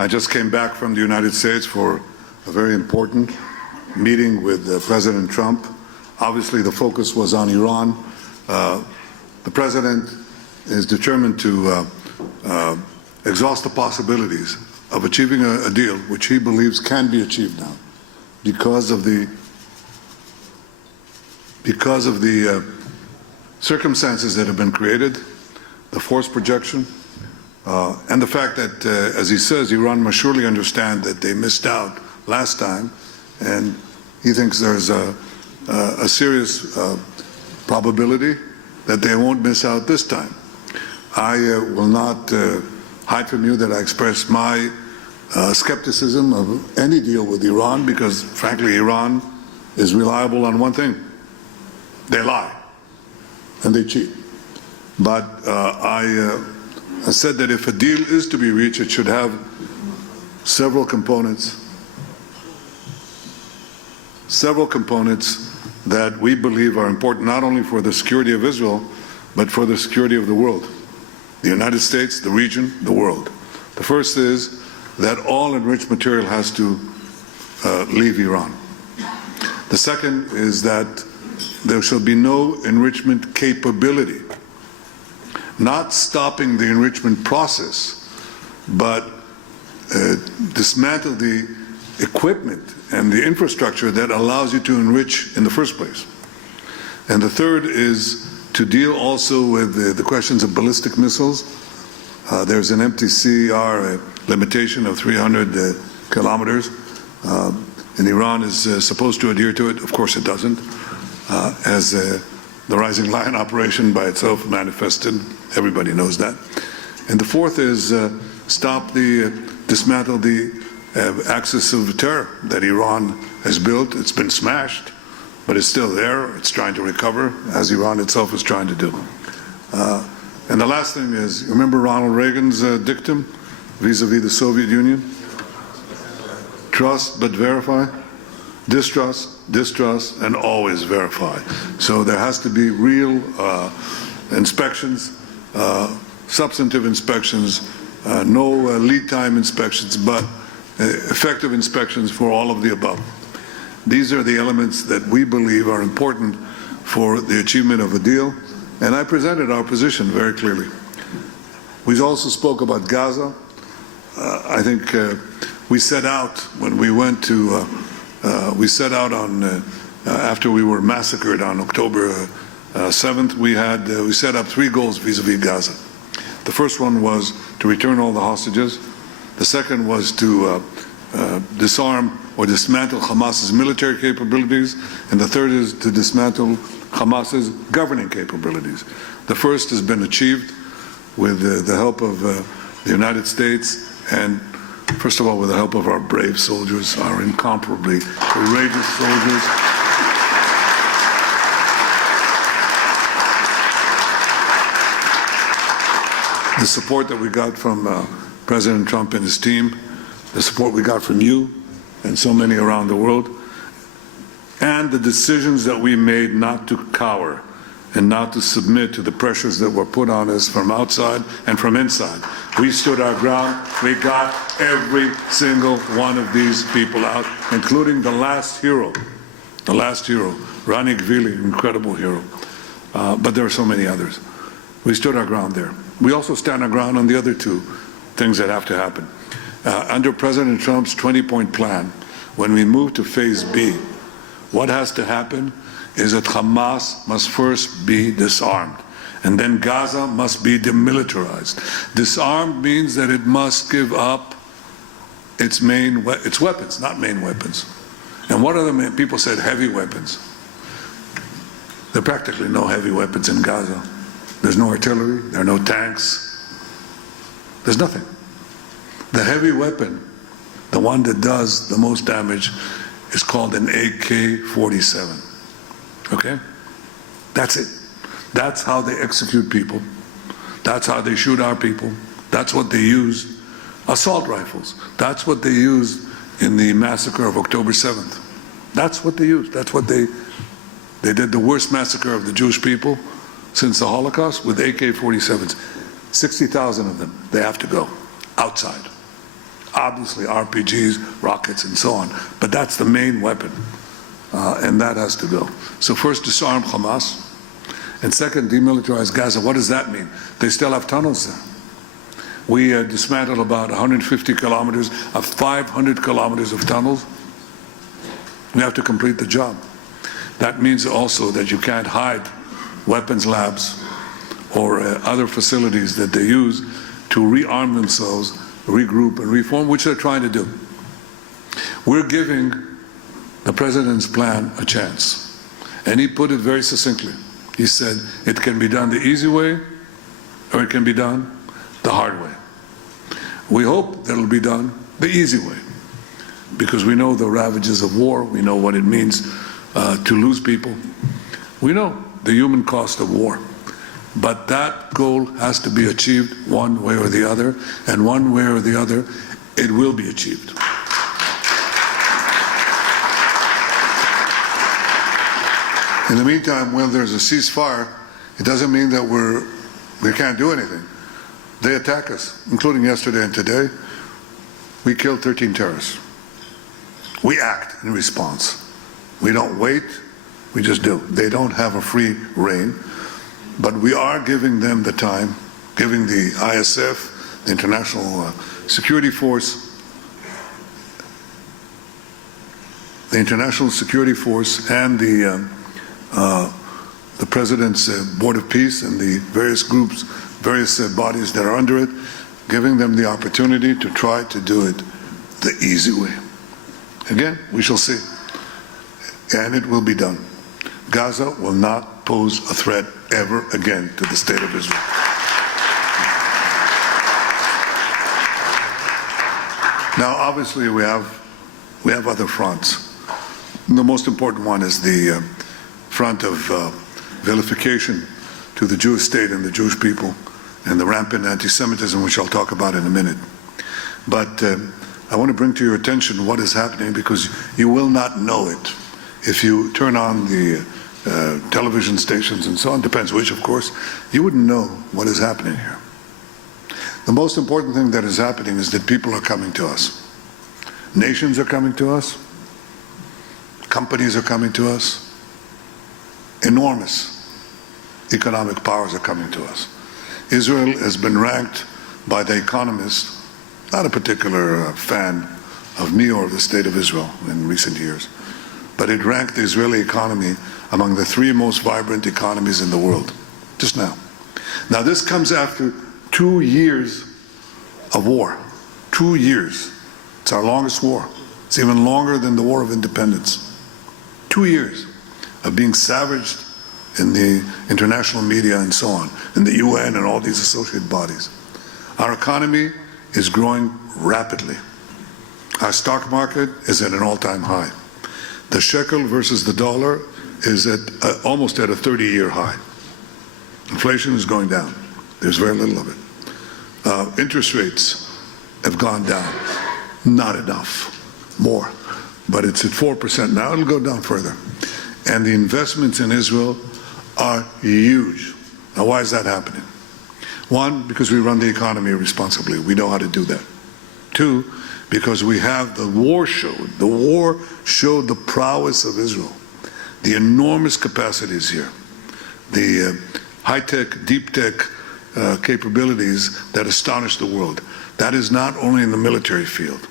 I just came back from the United States for a very important meeting with President Trump. Obviously, the focus was on Iran. The President is determined to exhaust the possibilities of achieving a deal which he believes can be achieved now because of the circumstances that have been created, the force projection, and the fact that, as he says, Iran must surely understand that they missed out last time, and he thinks there's a serious probability that they won't miss out this time. I will not hide from you that I expressed my skepticism of any deal with Iran because, frankly, Iran is reliable on one thing. They lie and they cheat. But I said that if a deal is to be reached, it should have several components that we believe are important not only for the security of Israel, but for the security of the world. The United States, the region, the world. The first is that all enriched material has to leave Iran. The second is that there shall be no enrichment capability, not stopping the enrichment process, but dismantle the equipment and the infrastructure that allows you to enrich in the first place. And the third is to deal also with the questions of ballistic missiles. There's an MTCR limitation of 300 kilometers, and Iran is supposed to adhere to it. Of course it doesn't, as the Rising Lion operation by itself manifested. Everybody knows that. And the fourth is dismantle the axis of terror that Iran has built. It's been smashed, but it's still there. It's trying to recover, as Iran itself is trying to do. And the last thing is, remember Ronald Reagan's dictum vis-a-vis the Soviet Union? Trust but verify. Distrust, distrust, and always verify. So there has to be real inspections, substantive inspections, no lead time inspections, but effective inspections for all of the above. These are the elements that we believe are important for the achievement of a deal, and I presented our position very clearly. We also spoke about Gaza. I think we set out when we went to after we were massacred on October 7th, we set up three goals vis-a-vis Gaza. The first one was to return all the hostages. The second was to disarm or dismantle Hamas's military capabilities. And the third is to dismantle Hamas's governing capabilities. The first has been achieved with the help of the United States and, first of all, with the help of our brave soldiers, our incomparably courageous soldiers. The support that we got from President Trump and his team, the support we got from you and so many around the world, and the decisions that we made not to cower and not to submit to the pressures that were put on us from outside and from inside. We stood our ground. We got every single one of these people out, including the last hero, Rani Gvili, incredible hero. But there are so many others. We stood our ground there. We also stand our ground on the other two things that have to happen. Under President Trump's 20-point plan, when we move to Phase B, what has to happen is that Hamas must first be disarmed, and then Gaza must be demilitarized. Disarmed means that it must give up its weapons, not main weapons. And what are the main? People said heavy weapons. There are practically no heavy weapons in Gaza. There's no artillery, there are no tanks. There's nothing. The heavy weapon, the one that does the most damage, is called an AK-47. Okay? That's it. That's how they execute people. That's how they shoot our people. That's what they use. Assault rifles. That's what they used in the massacre of October 7th. That's what they used. That's what they did the worst massacre of the Jewish people since the Holocaust with AK-47s. 60,000 of them. They have to go outside. obviously RPGs, rockets, and so on. But that's the main weapon, and that has to go. So first, disarm Hamas, and second, demilitarize Gaza. What does that mean? They still have tunnels there. We dismantled about 150 kilometers of 500 kilometers of tunnels. We have to complete the job. That means also that you can't hide weapons labs or other facilities that they use to rearm themselves, regroup and reform, which they're trying to do. We're giving the president's plan a chance. And he put it very succinctly. He said, it can be done the easy way, or it can be done the hard way. We hope that it'll be done the easy way, because we know the ravages of war, we know what it means to lose people. We know the human cost of war. But that goal has to be achieved one way or the other, and one way or the other, it will be achieved. In the meantime, when there's a ceasefire, it doesn't mean that we can't do anything. They attack us, including yesterday and today. We killed 13 terrorists. We act in response. We don't wait, we just do. They don't have a free rein, but we are giving them the time, giving the ISF, the International Security Force, and the President's Board of Peace and the various groups, various bodies that are under it, giving them the opportunity to try to do it the easy way. Again, we shall see. And it will be done. Gaza will not pose a threat ever again to the State of Israel. Now, obviously, we have other fronts. The most important one is the front of vilification to the Jewish state and the Jewish people, and the rampant anti-Semitism, which I'll talk about in a minute. But I want to bring to your attention what is happening, because you will not know it if you turn on the television stations and so on, depends which, of course, you wouldn't know what is happening here. The most important thing that is happening is that people are coming to us. Nations are coming to us. Companies are coming to us. Enormous economic powers are coming to us. Israel has been ranked by The Economist, not a particular fan of me or of the State of Israel in recent years, but it ranked the Israeli economy among the 3 most vibrant economies in the world, just now. Now this comes after 2 years of war. 2 years. It's our longest war. It's even longer than the War of Independence. 2 years of being savaged in the international media and so on, in the UN and all these associated bodies. Our economy is growing rapidly. Our stock market is at an all-time high. The shekel versus the dollar is at almost at a 30-year high. Inflation is going down. There's very little of it. Interest rates have gone down. Not enough. More. But it's at 4% now. It'll go down further. And the investments in Israel are huge. Now, why is that happening? 1, because we run the economy responsibly. We know how to do that. 2, because we have the war showed the prowess of Israel, the enormous capacities here, the high-tech, deep-tech capabilities that astonish the world. That is not only in the military field.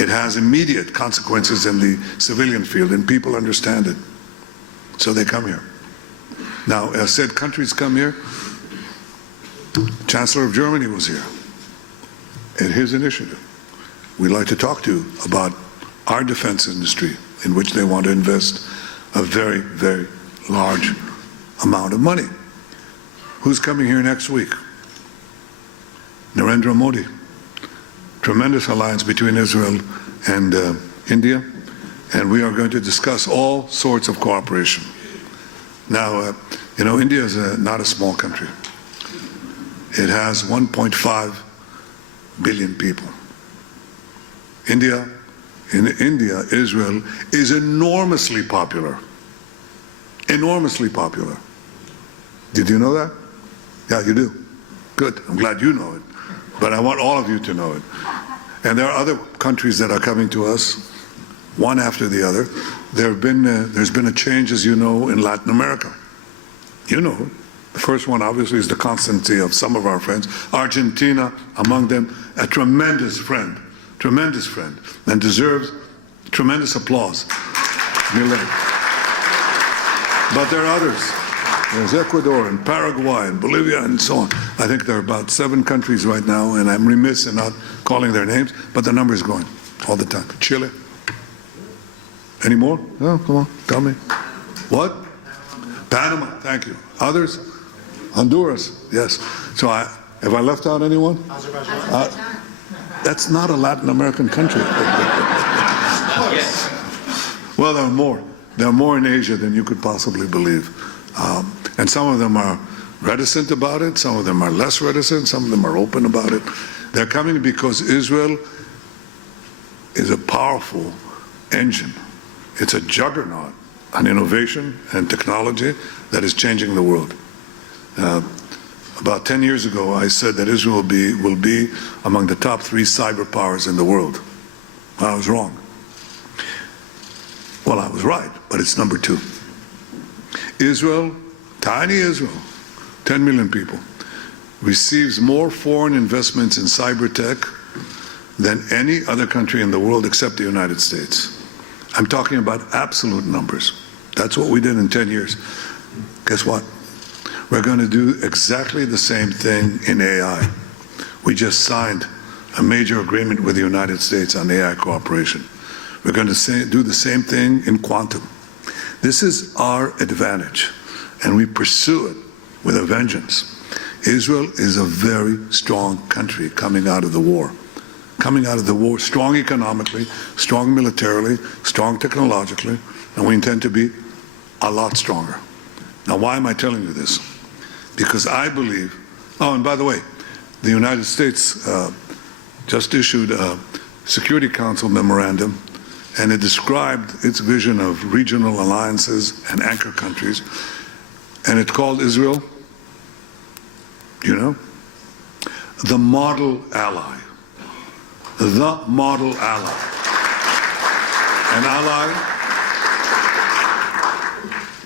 It has immediate consequences in the civilian field, and people understand it. So they come here. Now, as said, countries come here. Chancellor of Germany was here at his initiative. We'd like to talk to you about our defense industry, in which they want to invest a very, very large amount of money. Who's coming here next week? Narendra Modi. Tremendous alliance between Israel and India, and we are going to discuss all sorts of cooperation. Now, India is not a small country. It has 1.5 billion people. Israel is enormously popular. Enormously popular. Did you know that? Yeah, you do. Good. I'm glad you know it. But I want all of you to know it. And there are other countries that are coming to us, one after the other. There's been a change, as you know, in Latin America. You know, the first one obviously is the constancy of some of our friends. Argentina, among them, a tremendous friend, and deserves tremendous applause. Millet. But there are others. There's Ecuador and Paraguay and Bolivia and so on. I think there are about 7 countries right now, and I'm remiss in not calling their names, but the number is growing all the time. Chile. Any more? No, come on, tell me. What? Panama, thank you. Others? Honduras, yes. So have I left out anyone? That's not a Latin American country. Well, there are more. There are more in Asia than you could possibly believe. And some of them are reticent about it, some of them are less reticent, some of them are open about it. They're coming because Israel is a powerful engine. It's a juggernaut on innovation and technology that is changing the world. About 10 years ago, I said that Israel will be among the top 3 cyber powers in the world. I was wrong. Well, I was right, but it's number 2. Israel, tiny Israel, 10 million people, receives more foreign investments in cyber tech than any other country in the world except the United States. I'm talking about absolute numbers. That's what we did in 10 years. Guess what? We're going to do exactly the same thing in AI. We just signed a major agreement with the United States on AI cooperation. We're going to do the same thing in quantum. This is our advantage, and we pursue it with a vengeance. Israel is a very strong country coming out of the war. Coming out of the war, strong economically, strong militarily, strong technologically, and we intend to be a lot stronger. Now, why am I telling you this? Because I believe, oh, and by the way, the United States just issued a Security Council memorandum, and it described its vision of regional alliances and anchor countries, and it called Israel, you know, the model ally. The model ally. An ally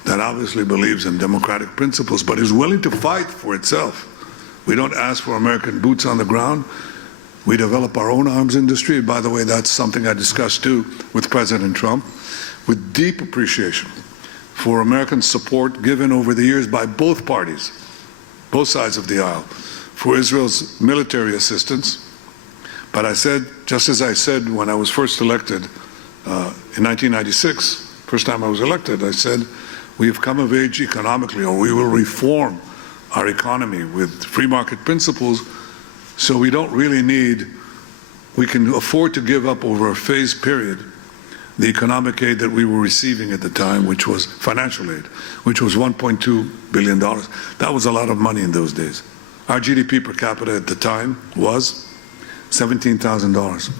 that obviously believes in democratic principles, but is willing to fight for itself. We don't ask for American boots on the ground. We develop our own arms industry. By the way, that's something I discussed too with President Trump, with deep appreciation for American support given over the years by both parties, both sides of the aisle, for Israel's military assistance. But I said, just as I said when I was first elected in 1996, first time I was elected, I said, we have come of age economically, or we will reform our economy with free market principles, so we don't really need, we can afford to give up over a phased period the economic aid that we were receiving at the time, which was financial aid, which was $1.2 billion. That was a lot of money in those days. Our GDP per capita at the time was $17,000.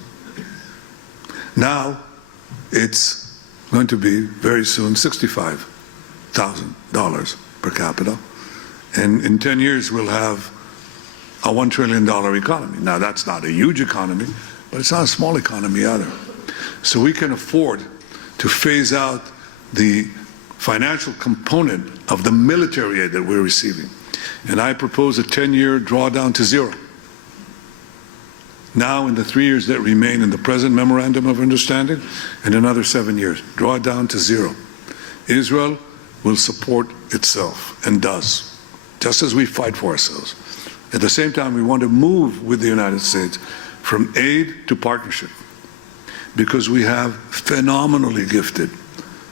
Now it's going to be very soon $65,000 per capita. And in 10 years we'll have a $1 trillion economy. Now that's not a huge economy, but it's not a small economy either. So we can afford to phase out the financial component of the military aid that we're receiving. And I propose a 10-year drawdown to zero. Now, in the 3 years that remain in the present memorandum of understanding, and another 7 years, draw it down to zero. Israel will support itself, and does, just as we fight for ourselves. At the same time, we want to move with the United States from aid to partnership, because we have phenomenally gifted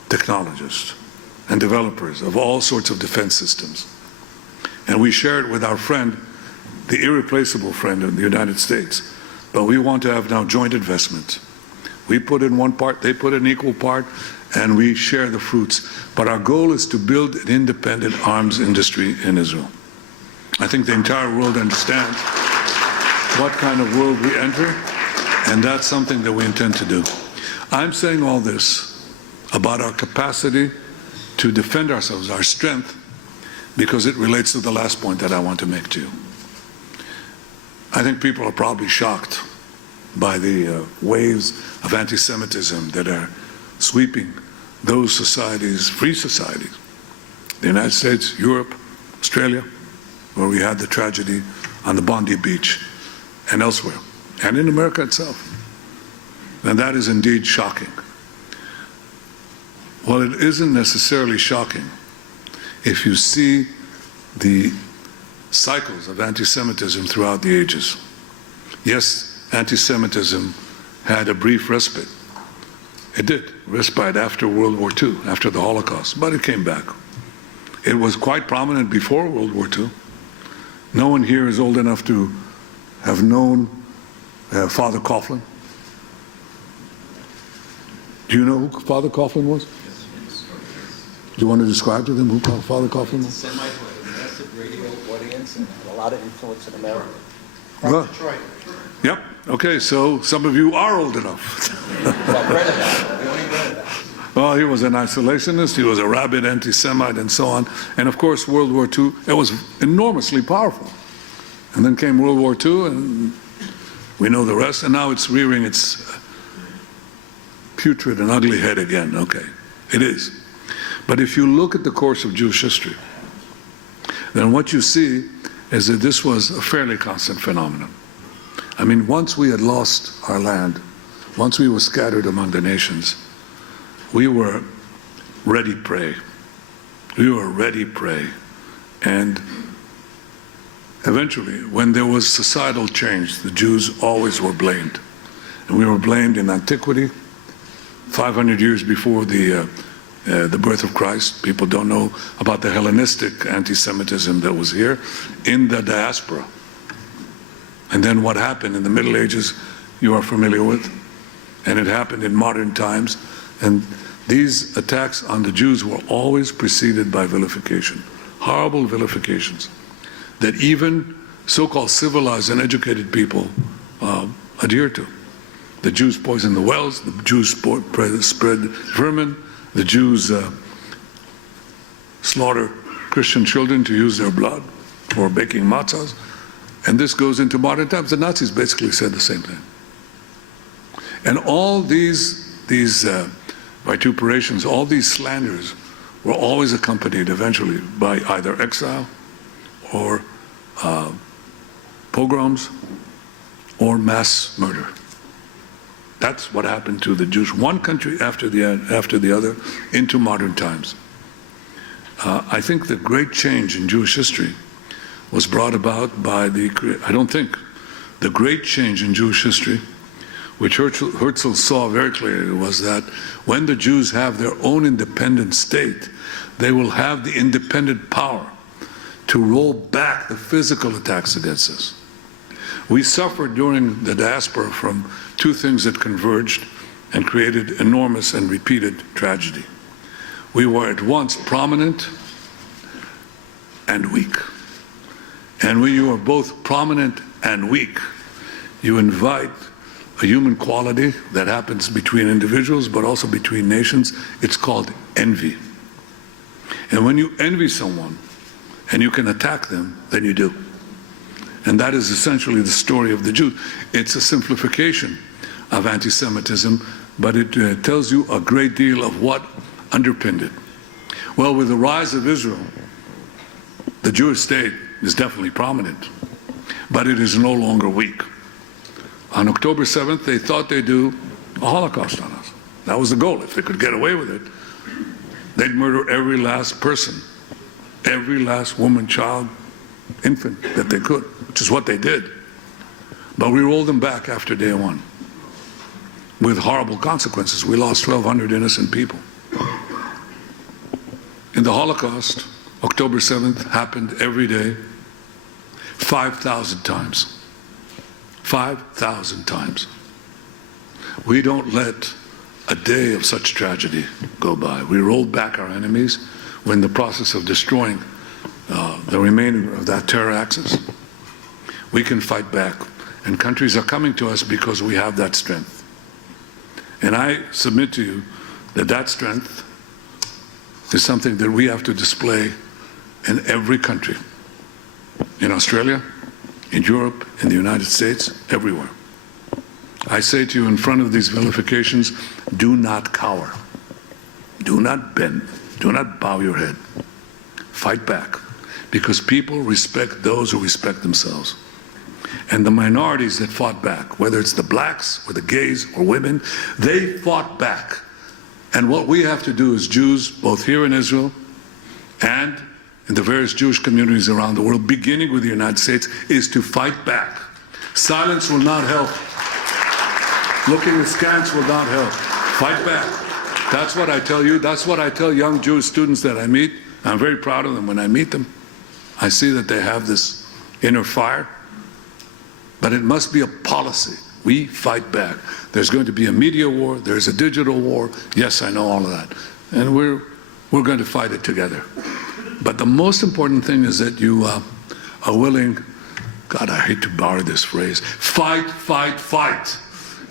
technologists and developers of all sorts of defense systems. And we share it with our friend, the irreplaceable friend of the United States. But we want to have now joint investments. We put in one part, they put in an equal part, and we share the fruits. But our goal is to build an independent arms industry in Israel. I think the entire world understands what kind of world we enter, and that's something that we intend to do. I'm saying all this about our capacity to defend ourselves, our strength, because it relates to the last point that I want to make to you. I think people are probably shocked by the waves of anti-Semitism that are sweeping those societies, free societies, the United States, Europe, Australia, where we had the tragedy on the Bondi Beach and elsewhere, and in America itself. And that is indeed shocking. Well, it isn't necessarily shocking if you see the cycles of anti-Semitism throughout the ages. Yes, anti-Semitism had a brief respite. It did, respite after World War II, after the Holocaust, but it came back. It was quite prominent before World War II. No one here is old enough to have known Father Coughlin. Do you know who Father Coughlin was? Do you want to describe to them who Father Coughlin was? Massive radio audience and had a lot of influence in America. Well, Detroit. Yep. Okay, so some of you are old enough. Well, read about it. We only read about it. Well, he was an isolationist, he was a rabid anti-Semite and so on. And of course, World War II, it was enormously powerful. And then came World War II, and we know the rest, and now it's rearing its putrid and ugly head again. Okay, it is. But if you look at the course of Jewish history, then what you see is that this was a fairly constant phenomenon. I mean, once we had lost our land, once we were scattered among the nations, we were ready prey. We were ready prey. And eventually, when there was societal change, the Jews always were blamed. And we were blamed in antiquity, 500 years before the birth of Christ. People don't know about the Hellenistic anti-Semitism that was here in the diaspora. And then what happened in the Middle Ages, you are familiar with, and it happened in modern times. And these attacks on the Jews were always preceded by vilification, horrible vilifications that even so-called civilized and educated people adhere to. The Jews poisoned the wells, the Jews spread vermin, the Jews slaughter Christian children to use their blood for baking matzahs. And this goes into modern times. The Nazis basically said the same thing. And all these vituperations, all these slanders were always accompanied eventually by either exile or pogroms or mass murder. That's what happened to the Jews, one country after the other, into modern times. I think the great change in Jewish history was brought about by the great change in Jewish history, which Herzl saw very clearly, was that when the Jews have their own independent state, they will have the independent power to roll back the physical attacks against us. We suffered during the diaspora from two things that converged and created enormous and repeated tragedy. We were at once prominent and weak. And when you are both prominent and weak, you invite a human quality that happens between individuals, but also between nations. It's called envy. And when you envy someone and you can attack them, then you do. And that is essentially the story of the Jews. It's a simplification of anti-Semitism, but it tells you a great deal of what underpinned it. Well, with the rise of Israel, the Jewish state is definitely prominent, but it is no longer weak. On October 7th, they thought they'd do a Holocaust on us. That was the goal. If they could get away with it, they'd murder every last person, every last woman, child, infant that they could, which is what they did. But we rolled them back after day one with horrible consequences. We lost 1,200 innocent people. In the Holocaust, October 7th happened every day, 5,000 times. 5,000 times. We don't let a day of such tragedy go by. We rolled back our enemies. We're in the process of destroying the remainder of that terror axis. We can fight back. And countries are coming to us because we have that strength. And I submit to you that that strength is something that we have to display in every country. In Australia, in Europe, in the United States, everywhere. I say to you in front of these vilifications, do not cower. Do not bend. Do not bow your head. Fight back. Because people respect those who respect themselves. And the minorities that fought back, whether it's the blacks or the gays or women, they fought back. And what we have to do as Jews, both here in Israel and in the various Jewish communities around the world, beginning with the United States, is to fight back. Silence will not help. Looking askance will not help. Fight back. That's what I tell you. That's what I tell young Jewish students that I meet. I'm very proud of them. When I meet them, I see that they have this inner fire. But it must be a policy. We fight back. There's going to be a media war. There's a digital war. Yes, I know all of that. And we're going to fight it together. But the most important thing is that you are willing, God, I hate to borrow this phrase, fight, fight, fight.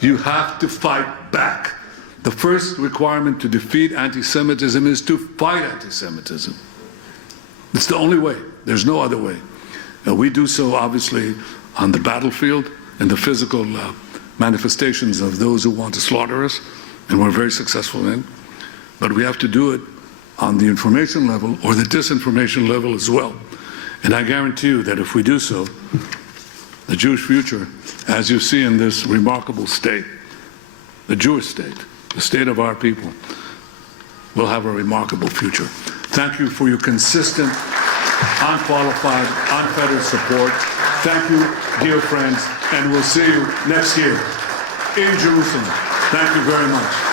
You have to fight back. The first requirement to defeat anti-Semitism is to fight anti-Semitism. It's the only way. There's no other way. And we do so, obviously, on the battlefield and the physical manifestations of those who want to slaughter us, and we're very successful in. But we have to do it on the information level or the disinformation level as well. And I guarantee you that if we do so, the Jewish future, as you see in this remarkable state, the Jewish state, the state of our people, will have a remarkable future. Thank you for your consistent, unqualified, unfettered support. Thank you, dear friends, and we'll see you next year in Jerusalem. Thank you very much.